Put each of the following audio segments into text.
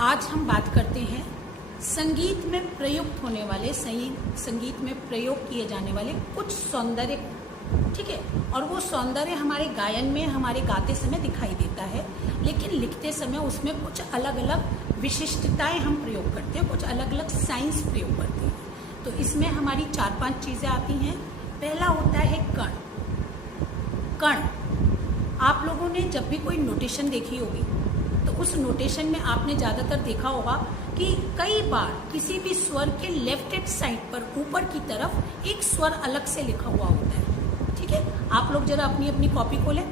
आज हम बात करते हैं संगीत में प्रयुक्त होने वाले संगीत में प्रयोग किए जाने वाले कुछ सौंदर्य, ठीक है। और वो सौंदर्य हमारे गायन में, हमारे गाते समय दिखाई देता है, लेकिन लिखते समय उसमें कुछ अलग अलग विशिष्टताएं हम प्रयोग करते हैं, कुछ अलग अलग साइंस प्रयोग करते हैं। तो इसमें हमारी 4-5 चीज़ें आती हैं। पहला होता है कण। कण, आप लोगों ने जब भी कोई नोटेशन देखी होगी तो उस नोटेशन में आपने ज़्यादातर देखा होगा कि कई बार किसी भी स्वर के लेफ्ट हैंड साइड पर ऊपर की तरफ एक स्वर अलग से लिखा हुआ होता है, ठीक है। आप लोग जरा अपनी अपनी कॉपी खोलें।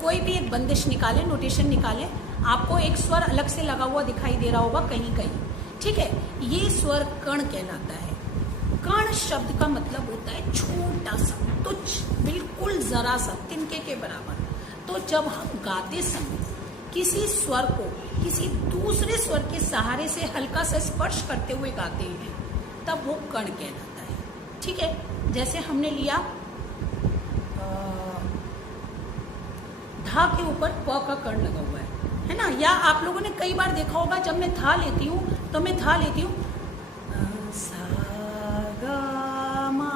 कोई भी एक बंदिश निकालें, नोटेशन निकालें, आपको एक स्वर अलग से लगा हुआ दिखाई दे रहा होगा कहीं कहीं, ठीक है। ये स्वर कण कहलाता है। कण शब्द का मतलब होता है छोटा सा, तुच्छ, बिल्कुल जरा सा, तिनके के बराबर। तो जब हम गाते समय किसी स्वर को किसी दूसरे स्वर के सहारे से हल्का सा स्पर्श करते हुए गाते हैं तब वो कण कहलाता है, ठीक है। जैसे हमने लिया धा के ऊपर प का कण लगा हुआ है ना। या आप लोगों ने कई बार देखा होगा जब मैं धा लेती हूँ तो मैं धा लेती हूँ सा गा मा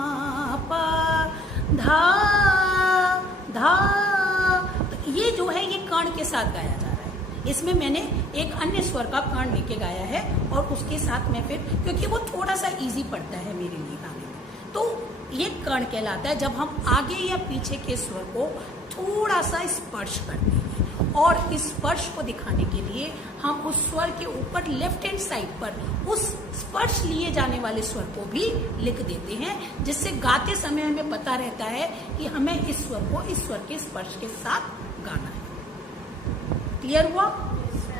पा धा धा। तो ये जो है ये कण के साथ गाया जा रहा है। इसमें मैंने एक अन्य स्वर का कण लेके गाया है और उसके साथ मैं फिर, क्योंकि वो थोड़ा सा इजी पड़ता है मेरे लिए गाने में, तो ये कण कहलाता है जब हम आगे या पीछे के स्वर को थोड़ा सा स्पर्श करते हैं। और इस स्पर्श को दिखाने के लिए हम उस स्वर के ऊपर लेफ्ट हैंड साइड पर उस स्पर्श लिए जाने वाले स्वर को भी लिख देते हैं, जिससे गाते समय हमें पता रहता है कि हमें इस स्वर को इस स्वर के स्पर्श के साथ गाना है। क्लियर हुआ?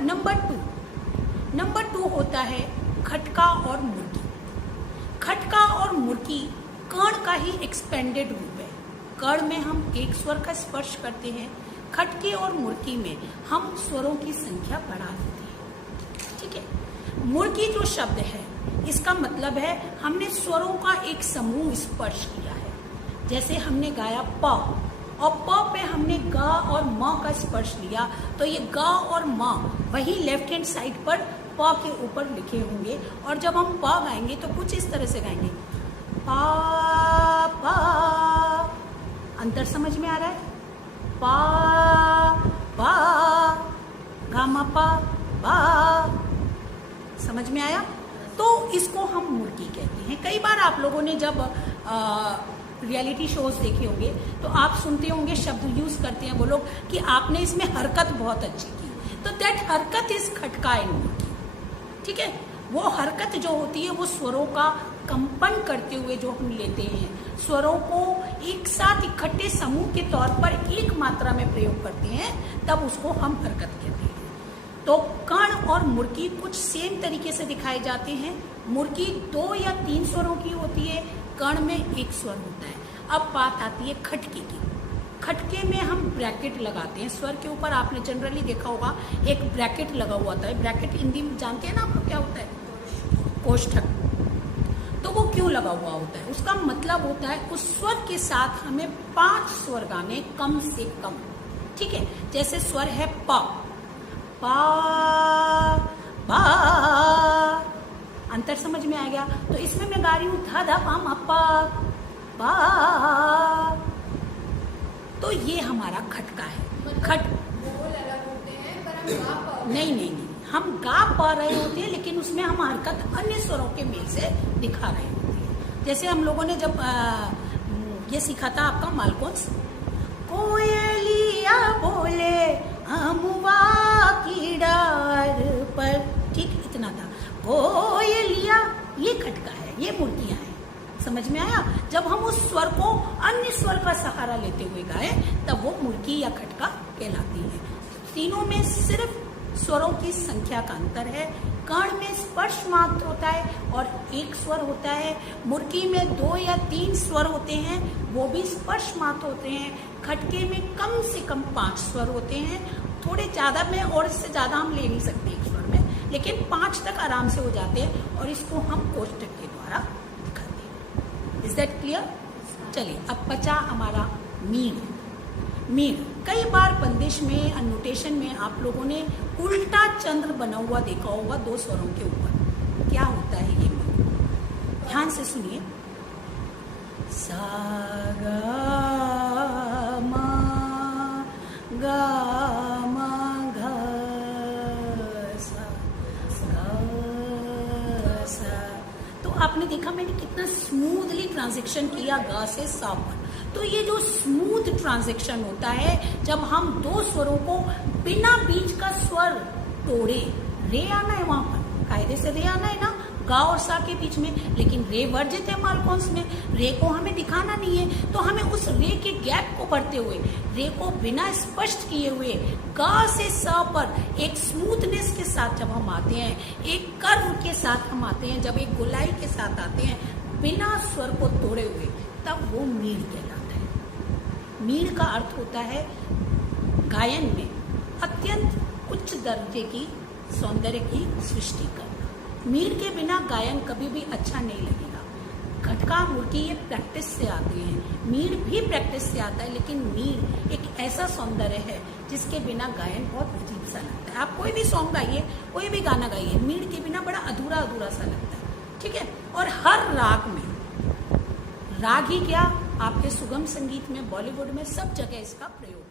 नंबर 2 होता है खटका और मुर्की। खटका और मुर्की कण का ही एक्सपेंडेड रूप है। कण में हम एक स्वर का स्पर्श करते हैं, खटके और मुर्की में हम स्वरों की संख्या बढ़ा देते हैं, ठीक है। मुर्की जो शब्द है इसका मतलब है हमने स्वरों का एक समूह स्पर्श किया है। जैसे हमने गाया प, और प पे हमने ग और म का स्पर्श लिया, तो ये ग और म वही लेफ्ट हैंड साइड पर प के ऊपर लिखे होंगे। और जब हम प गाएंगे तो कुछ इस तरह से गाएंगे, पा पा। अंतर समझ में आ रहा है? पा पा गा मा पा पा। समझ में आया? तो इसको हम मुर्की कहते हैं। कई बार आप लोगों ने जब रियलिटी शोज देखे होंगे तो आप सुनते होंगे, शब्द यूज करते हैं वो लोग कि आपने इसमें हरकत बहुत अच्छी की, तो दैट हरकत इज खटका एंड मुर्की, ठीक है। वो हरकत जो होती है वो स्वरों का कंपन करते हुए जो हम लेते हैं, स्वरों को एक साथ इकट्ठे समूह के तौर पर एक मात्रा में प्रयोग करते हैं, तब उसको हम हरकत कहते हैं। तो कण और मुर्की कुछ सेम तरीके से दिखाए जाते हैं। मुर्की 2 या 3 स्वरों की होती है, कण में एक स्वर होता है। अब बात आती है खटके की। खटके में हम ब्रैकेट लगाते हैं स्वर के ऊपर। आपने जनरली देखा होगा एक ब्रैकेट लगा हुआ था। ब्रैकेट हिंदी में जानते हैं ना आपको क्या होता है? कोष्ठक। तो वो क्यों लगा हुआ होता है? उसका मतलब होता है उस स्वर के साथ हमें 5 स्वर गाने कम से कम, ठीक है। जैसे स्वर है प, पा पा। अंतर समझ में आ गया? तो इसमें मैं गा रही हूँ धा धा पा मा पा पा। तो ये हमारा खटका है। नहीं, हम गा पा रहे होते हैं, लेकिन उसमें हम हरकत अन्य स्वरों के मेल से दिखा रहे होते हैं। जैसे हम लोगों ने जब ये सीखा था आपका मालकोंस, कोयलिया बोले अमुआ की डार पर, ठीक, इतना था। कोयलिया ये खटका है, ये मुर्कियां हैं। समझ में आया? जब हम उस स्वर को अन्य स्वर का सहारा लेते हुए गाए तब वो मुर्की या खटका कहलाती है। तीनों में सिर्फ स्वरों की संख्या का अंतर है। कण में स्पर्श मात्र होता है और एक स्वर होता है। मुर्की में 2 या 3 स्वर होते हैं, वो भी स्पर्श मात्र होते हैं। खटके में कम से कम 5 स्वर होते हैं। थोड़े ज्यादा में, और इससे ज्यादा हम ले नहीं सकते एक स्वर में, लेकिन 5 तक आराम से हो जाते हैं और इसको हम कोष्ठक के द्वारा दिखाते हैं। Is that clear? चलिए अब बचा हमारा मीण। मीण, कई बार बंदिश में अन्नोटेशन में आप लोगों ने उल्टा चंद्र बना हुआ देखा होगा दो स्वरों के ऊपर। क्या होता है ये मीण? ध्यान से सुनिए। सा गा मा गा मा गा सा गा सा। तो आपने देखा मैंने कितना स्मूथली ट्रांजैक्शन किया गा से सा पर। तो ये जो स्मूथ ट्रांजैक्शन होता है जब हम दो स्वरों को बिना बीच का स्वर तोड़े, रे आना है वहां पर, कायदे से रे आना है ना गा और सा के बीच में, लेकिन रे वर्जित है मालकोंस में, रे को हमें दिखाना नहीं है। तो हमें उस रे के गैप को भरते हुए, रे को बिना स्पष्ट किए हुए गा से सा पर एक स्मूथनेस के साथ जब हम आते हैं, एक कर्व के साथ हम आते हैं, जब एक गोलाई के साथ आते हैं बिना स्वर को तोड़े हुए, तब वो मीण कहलाता है। मीण का अर्थ होता है गायन में अत्यंत उच्च दर्जे की सौंदर्य की सृष्टि करना। मीण के बिना गायन कभी भी अच्छा नहीं लगेगा। खटका मुर्की ये प्रैक्टिस से आते हैं, मीण भी प्रैक्टिस से आता है, लेकिन मीण एक ऐसा सौंदर्य है जिसके बिना गायन बहुत अजीब सा लगता है। आप कोई भी सॉन्ग गाइए, कोई भी गाना गाइए, मीण के बिना बड़ा अधूरा अधूरा सा लगता है, ठीक है। और हर राग में, राग ही क्या, आपके सुगम संगीत में, बॉलीवुड में सब जगह इसका प्रयोग